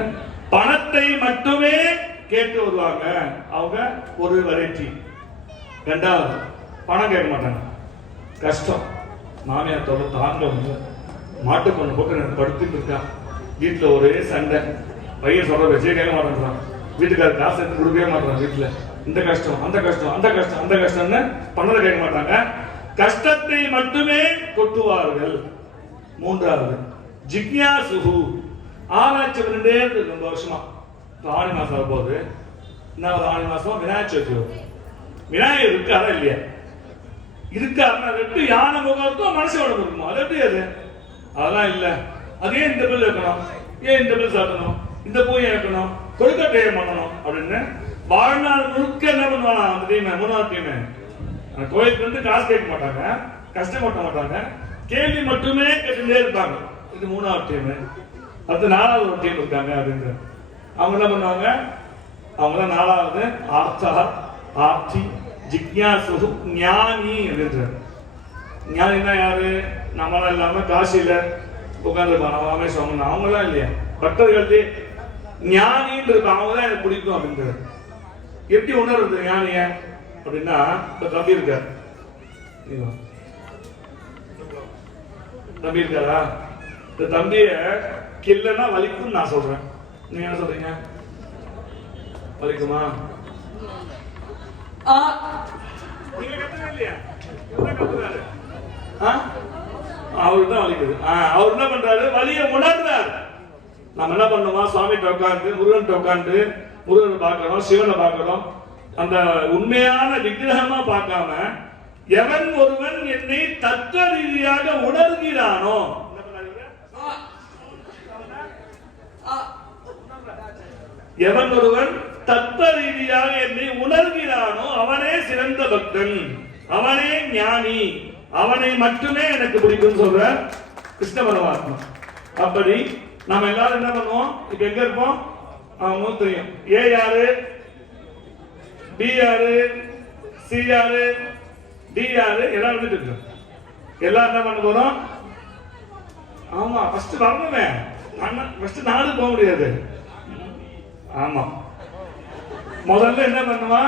பணத்தை மட்டுமே கேட்டு வருவாங்க. அவங்க ஒரு வெரைட்டி. ரெண்டாவது, பணம் கேட்க மாட்டாங்க. கஷ்டம், மாமியார் தொல்லை தாங்க முடியல, மாட்டு பொண்ணு போட்டு படுத்துட்டு இருக்கான், வீட்டில் ஒரே சண்டை, பையன் சொல்ற வச்சே கேட்க மாட்டேங்கிறான், வீட்டுக்காரர் காசு எடுத்து கொடுக்கவே மாட்டான், வீட்டில் இந்த கஷ்டம் அந்த கஷ்டம் அந்த கஷ்டம் அந்த கஷ்டம்னு பணத்தை கேட்க மாட்டாங்க, கஷ்டத்தை மட்டுமே கொட்டுவார்கள். மூன்றாவது, ஜிக்யாசுஹு, ஆராய்ச்சி பண்ணிட்டே இருக்கு. ரொம்ப வருஷமா ஆடி மாசம் போகுது, இன்னொரு ஆடி மாசம் விநாயகர் சதுர்த்தி வரும். விநாயகர் இருக்காரா இல்லையா? இருக்காருன்னா ரெண்டு யானை முகம் இருக்கும், மனுஷன் உடம்பு இருக்குமா? அது எப்படி? அது அதெல்லாம் இல்ல. அது ஏன் இந்த பில் வைக்கணும், ஏன் இந்த பில் சாப்பிடணும், இந்த பூயை வைக்கணும், கொழுக்கட்டையை பண்ணணும் அப்படின்னு வாழ்நாள் முழுக்க என்ன பண்ணுவாங்க அந்த டீம், மூணாவது டீம். அந்த கோயிலுக்கு வந்து காசு கேட்க மாட்டாங்க, கஷ்டப்பட மாட்டாங்க, கேள்வி மட்டுமே கேட்டுட்டே இருப்பாங்க. இது மூணாவது டீம். அடுத்து நாலாவது ஒரு டீம் இருக்காங்க அப்படின்னு அவங்க என்ன பண்ணுவாங்க, அவங்க தான் நாலாவது ஆர்த்தா, ஆர்த்தி, ஜிக்யாசு, ஞானி அப்படின்றார். ஞானின்னா யாரு? நம்மளாம் இல்லாம காசியில உட்கார்ந்துருப்பாங்க, ராமேஸ்வரம், அவங்களாம் இல்லையா, பக்தர்கள் ஞானின்னு இருப்பாங்க, அவங்க தான் எனக்கு பிடிக்கும் அப்படின்றார். எப்படி உணர்றது ஞானிய அப்படின்னா, இப்ப தம்பி இருக்கார், தம்பி இருக்காரா? இந்த தம்பிய கில்லனா வலிக்கும் நான் சொல்றேன், நீங்க என்ன சொல்றீங்க? வலிக்குமா? நீங்க கத்துவே இல்லையா? கத்துறாரு, அவருக்கு தான் வலிக்குது. அவர் என்ன பண்றாரு? வலியை உணர்றாரு. நம்ம என்ன பண்ணுமா, சுவாமிகிட்ட உட்காந்து, முருகன் உட்காந்து, முருகனை பார்க்கணும், சிவனை பார்க்கணும், அந்த உண்மையான விக்கிரகமா பார்க்காம, எவன் ஒருவன் என்னை தத்துவ ரீதியாக உணர்கிறானோ, எவன் ஒருவன் தத்துவ ரீதியாக என்னை உணர்கிறானோ அவனே சிறந்த பக்தன், அவனே ஞானி, அவனை மட்டுமே எனக்கு பிடிக்கும் சொல்ற கிருஷ்ண பரமாத்மா. அப்படி நாம எல்லாரும் என்ன பண்ணுவோம்? இப்ப எங்க இருப்போம்? அவங்க தெரியும். ஏ யாரு, பி யாரு, சி யாரு, டி யாரு, எல்லாம் வந்துட்டு இருக்கோம். எல்லாம் என்ன பண்ண போறோம்? ஆமா, ஃபர்ஸ்ட் வரணுமே, ஃபர்ஸ்ட் நாடு போக முடியாது. ஆமா, முதல்ல என்ன பண்ணுவா,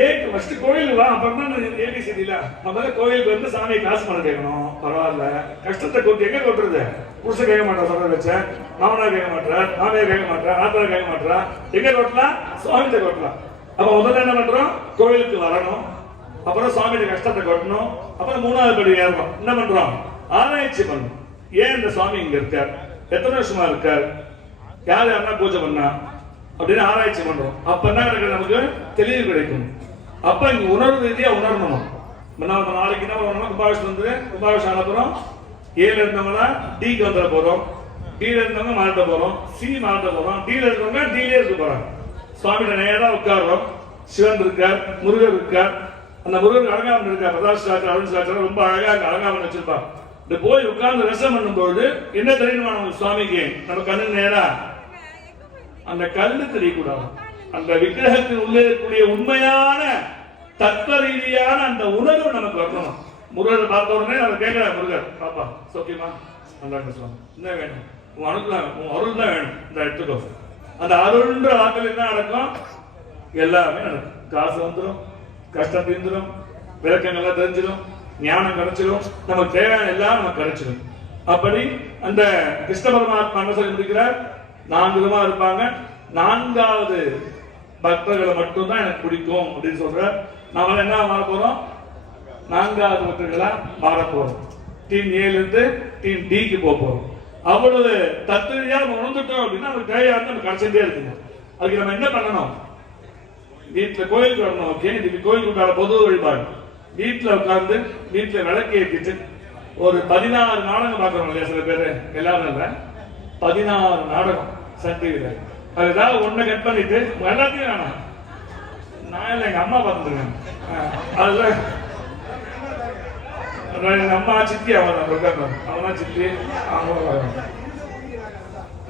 ஏக்கு ஃபர்ஸ்ட் கோயிலுக்கு வா, அப்புறம் தான் ஏபிசிடில. முதல்ல கோயிலுக்கு வந்து சாமியை காசு பண்ண கேட்கணும். பரவாயில்ல, கஷ்டத்தை கொட்டு எங்க கொட்டுறது? புருஷன் கேட்க மாட்டா, சொல்ற வச்ச மாமனார் கேட்க மாட்டா, மாமியார் கேட்க மாட்டா, ஆத்தார் கேட்க மாட்டா, எங்க கொட்டலாம்? சுவாமிகிட்ட கொட்டலாம். அப்ப முதல்ல என்ன பண்றோம்? கோயிலுக்கு வரணும், அப்புறம் சுவாமியோட கஷ்டத்தை கொட்டணும், அப்புறம் மூணாவது படி ஏறணும். என்ன பண்றோம்? ஆராய்ச்சி பண்ணணும். ஏன் இந்த சுவாமி இங்க இருக்கார், எத்தனை வருஷமா இருக்கார், யார் யாருன்னா பூஜை பண்ணா அப்படின்னு ஆராய்ச்சி பண்றோம். அப்ப என்ன கிடைக்கும்? நமக்கு தெளிவு கிடைக்கும். அப்ப இங்க உணர்வு ரீதியா உணரணும். நம்ம நாளைக்கு என்ன பண்ணணும்? கும்பாபிஷேகம் வந்து கும்பாபிஷேகம் அனுப்புறோம். ஏல இருந்தவங்க டிக்கு வந்துட போறோம், டில இருந்தவங்க மாட்ட போறோம், சி மாட்ட போறோம், டில இருந்தவங்க டிலே இருக்க போறாங்க. சுவாமிகிட்ட நேரா உட்காரோம். சிவன் இருக்கார், முருகர் இருக்கார். அந்த முருகர் அலங்காரம் இருக்கார், பிரதாசாச்சர், அருண் ரொம்ப அழகா அலங்காரம் வச்சிருப்பாங்க. இந்த போய் உட்கார்ந்து ரசம் பண்ணும்போது என்ன தெரியுமா நம்ம சுவாமிக்கு? நம்ம கண்ணு நேரா அந்த கல்லு தெரியக்கூடாது, அந்த விக்கிரகத்தின் உள்ளே இருக்கக்கூடிய உண்மையான தத்துவ ரீதியான அந்த உணர்வு நமக்கு வரணும். முருகரை பார்த்த உடனே நம்ம கேட்கிற, முருகர் பாப்பா சோக்கியமா, நல்லா சுவாமி, என்ன வேணும்? உன் அனுப்பலாம், உன் அருள் தான் வேணும், இந்த எடுத்துக்கோ. அந்த அருள்ன்ற வாக்கில் என்ன நடக்கும்? எல்லாமே நடக்கும். காசு வந்துடும், கஷ்டம் தீர்ந்துடும், விளக்கங்கள்லாம் தெரிஞ்சிடும், ஞானம் கிடைச்சிடும், நமக்கு தேவையான எல்லாம் நமக்கு கிடைச்சிடும். அப்படி அந்த கிருஷ்ண பரமாத்மா என்ன சொல்லி முடிக்கிறார்? 4 விதமா இருப்பாங்க. 4வது பக்தர்களை மட்டும்தான் எனக்கு பிடிக்கும் அப்படின்னு சொல்ற. நாம என்ன மாற போறோம்? 4வது பக்தர்களா மாற போறோம். டீம் ஏல இருந்து டீம் டிக்கு போறோம். அவ்வளவு தத்துவயா உணர்ந்துட்டோம் அப்படின்னா நமக்கு தேவையான நம்ம கிடைச்சிட்டே இருக்குங்க. அதுக்கு நம்ம என்ன பண்ணணும்? வீட்டுல கோயிலுக்கு வரணும். ஓகே, இதுக்கு கோயிலுக்கு உண்டான பொது வழிபாடு. வீட்டுல உட்கார்ந்து வீட்டுல விளக்கு ஏற்றிட்டு ஒரு 16 நாடகம் பார்க்கறோம் இல்லையா? சில பேரு எல்லாரும் இல்ல, 16 நாடகம் சன் டிவில. அது ஏதாவது ஒண்ணு கட் பண்ணிட்டு எல்லாத்தையும் வேணாம். நான் இல்லை, எங்க அம்மா பார்த்துருக்கேன். அதுல எங்க அம்மா சித்தி அவன் சித்தி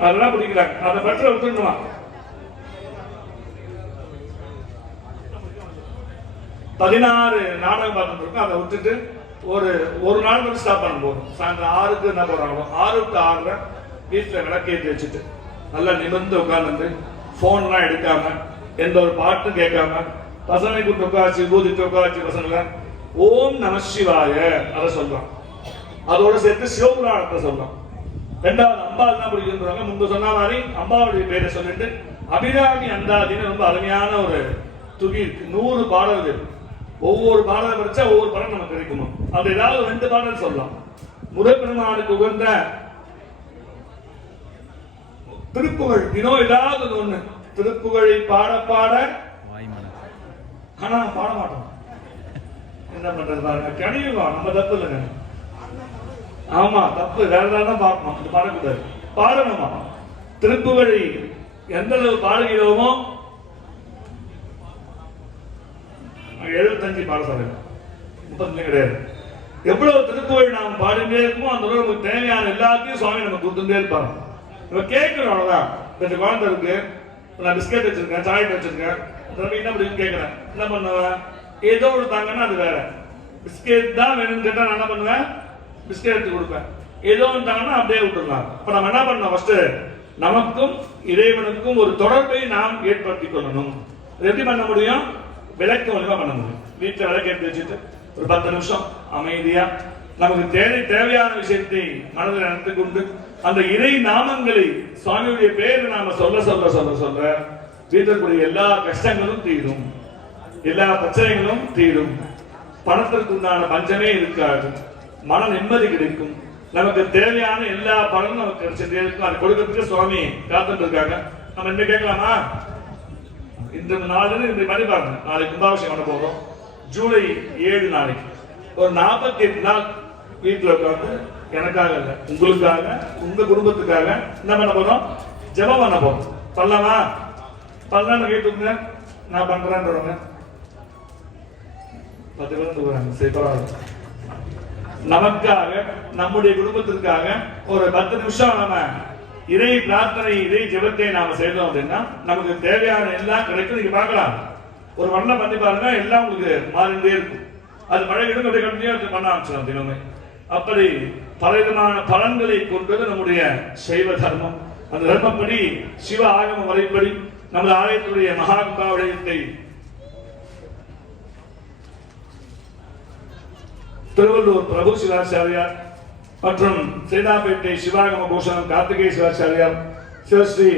அதெல்லாம் பிடிக்கிறாங்க. அதை பற்ற விட்டுடுவான். 16 நாடகம் பார்த்துட்டு இருக்கோம். அதை விட்டுட்டு ஒரு நாள் மட்டும் ஸ்டாப் பண்ண போறோம். சாயந்தரம் 6க்கு என்ன போறாங்களோ 6 to 6 வீட்டுல விளக்கேற்றி வச்சுட்டு நல்லா நிமிர்ந்து உட்கார்ந்து போன்லாம் எடுக்காம எந்த ஒரு பாட்டு கேட்காம பசங்களுக்கு உட்காச்சு பூதி உட்காச்சு பசங்களை ஓம் நம சிவாய அதை சொல்லலாம். அதோட சேர்த்து சிவபுராணத்தை சொல்லலாம். ரெண்டாவது அம்பாள் தான் பிடிக்கிறாங்க. முன்பு சொன்ன மாதிரி அம்பாவுடைய பேரை சொல்லிட்டு அபிராமி அந்தாதின்னு ரொம்ப அருமையான ஒரு துகி இருக்கு. 100 பாடல்கள். ஒவ்வொரு பாடலை படிச்சா ஒவ்வொரு படம் நமக்கு கிடைக்குமா? அது ஏதாவது 2 பாடல் சொல்லலாம். முருகப்பெருமானுக்கு உகந்த திருப்புகழ் தினம் ஏதாவது ஒண்ணு திருப்புகழை பாட பாட ஆனா பாட மாட்டோம். என்ன பண்றது பாருங்க, கனியுவா நம்ம தப்பு இல்லைங்க. ஆமா தப்பு, வேற ஏதாவது பார்க்கணும். இது பாடக்கூடாது, பாடணுமா? திருப்புகழை எந்த அளவு பாடுகிறோமோ 75 பாட சொல்லுங்க, 30 கிடையாது. எவ்வளவு திருப்புகழ் நாம் பாடிட்டே இருக்குமோ அந்த நமக்கு தேவையான எல்லாத்தையும் சுவாமி நம்ம கொடுத்துட்டே இருப்பாங்க. நம்ம கேட்கணும், அவ்வளவுதான். கொஞ்சம் குழந்தை இருக்கு, நான் பிஸ்கெட் வச்சிருக்கேன், சாக்லேட் வச்சிருக்கேன், என்ன அப்படின்னு கேட்கிறேன். என்ன பண்ணுவேன்? ஏதோ ஒரு தாங்கன்னா அது வேற. பிஸ்கெட் தான் வேணும்னு கேட்டா நான் என்ன பண்ணுவேன்? பிஸ்கெட் எடுத்து கொடுப்பேன். ஏதோ ஒன்று தாங்கன்னா அப்படியே விட்டுருலாம். அப்ப நம்ம என்ன பண்ணணும்? ஃபர்ஸ்ட் நமக்கும் இறைவனுக்கும் ஒரு தொடர்பை நாம் ஏற்படுத்திக் கொள்ளணும். எப்படி பண்ண முடியும்? விளக்கு மூலமா பண்ண முடியும். வீட்டுல விளக்கு எடுத்து வச்சுட்டு ஒரு 10 நிமிஷம் அமைதியா நமக்கு தேவையான விஷயத்தை மனதில் நினைத்து கொண்டு அந்த இறை நாமங்களை சுவாமியுடைய பேரை நாம சொல்ல சொல்ல சொல்ல சொல்ல வீட்டிற்குரிய எல்லா கஷ்டங்களும் தீரும், எல்லா பிரச்சனைகளும் தீரும். பணத்திற்கு உண்டான பஞ்சமே இருக்காது, மன நிம்மதி கிடைக்கும். நமக்கு தேவையான எல்லா பலனும் நமக்கு கிடைச்சிட்டே இருக்கும். அதை கொடுக்கறதுக்கு சுவாமி காத்துட்டு இருக்காங்க. நம்ம என்ன கேட்கலாமா? இந்த நாள் இந்த மாதிரி பாருங்க, நாளைக்கு கும்பாபிஷேகம் பண்ண போறோம். ஜூலை 7 நாளைக்கு ஒரு 48 நாள் வீட்டுல உட்காந்து எனக்காக இல்ல, உங்களுக்காக, உங்க குடும்பத்துக்காக என்ன பண்ண போறோம்? ஜெபம் பண்ண போறோம். பண்ணலாமா? பண்ணலான்னு கேட்டுங்க. நான் பண்றேன்றவங்க 10 பேர் போறாங்க. சரி, பரவாயில்ல. நமக்காக, நம்முடைய குடும்பத்திற்காக ஒரு 10 நிமிஷம் நம்ம இறை பிரார்த்தனை, இறை ஜெபத்தை நாம செய்தோம் அப்படின்னா நமக்கு தேவையான எல்லாம் கிடைக்கும். நீங்க பார்க்கலாம், ஒரு வண்ணம் பண்ணி பாருங்க, எல்லாம் உங்களுக்கு மாறிண்டே இருக்கும். அது பழைய கண்டினியூ பண்ண ஆரம்பிச்சிடும் தினமே. அப்படி பலவிதமான பலன்களை கொண்டது நம்முடைய சைவ தர்மம். அந்த தர்மப்படி சிவ ஆகம முறைப்படி நமது ஆலயத்துடைய மகா கும்பாபிஷேகத்தை திருவள்ளூர் பிரபு சிவாச்சாரியார் மற்றும் சேதாப்பேட்டை சிவாகம பூஷணம் கார்த்திகேய சிவாச்சாரியார், சிவஸ்ரீ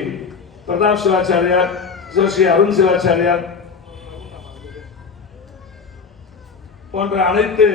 பிரதாப் சிவாச்சாரியார், சிவஸ்ரீ அருண் சிவாச்சாரியார் போன்ற அனைத்து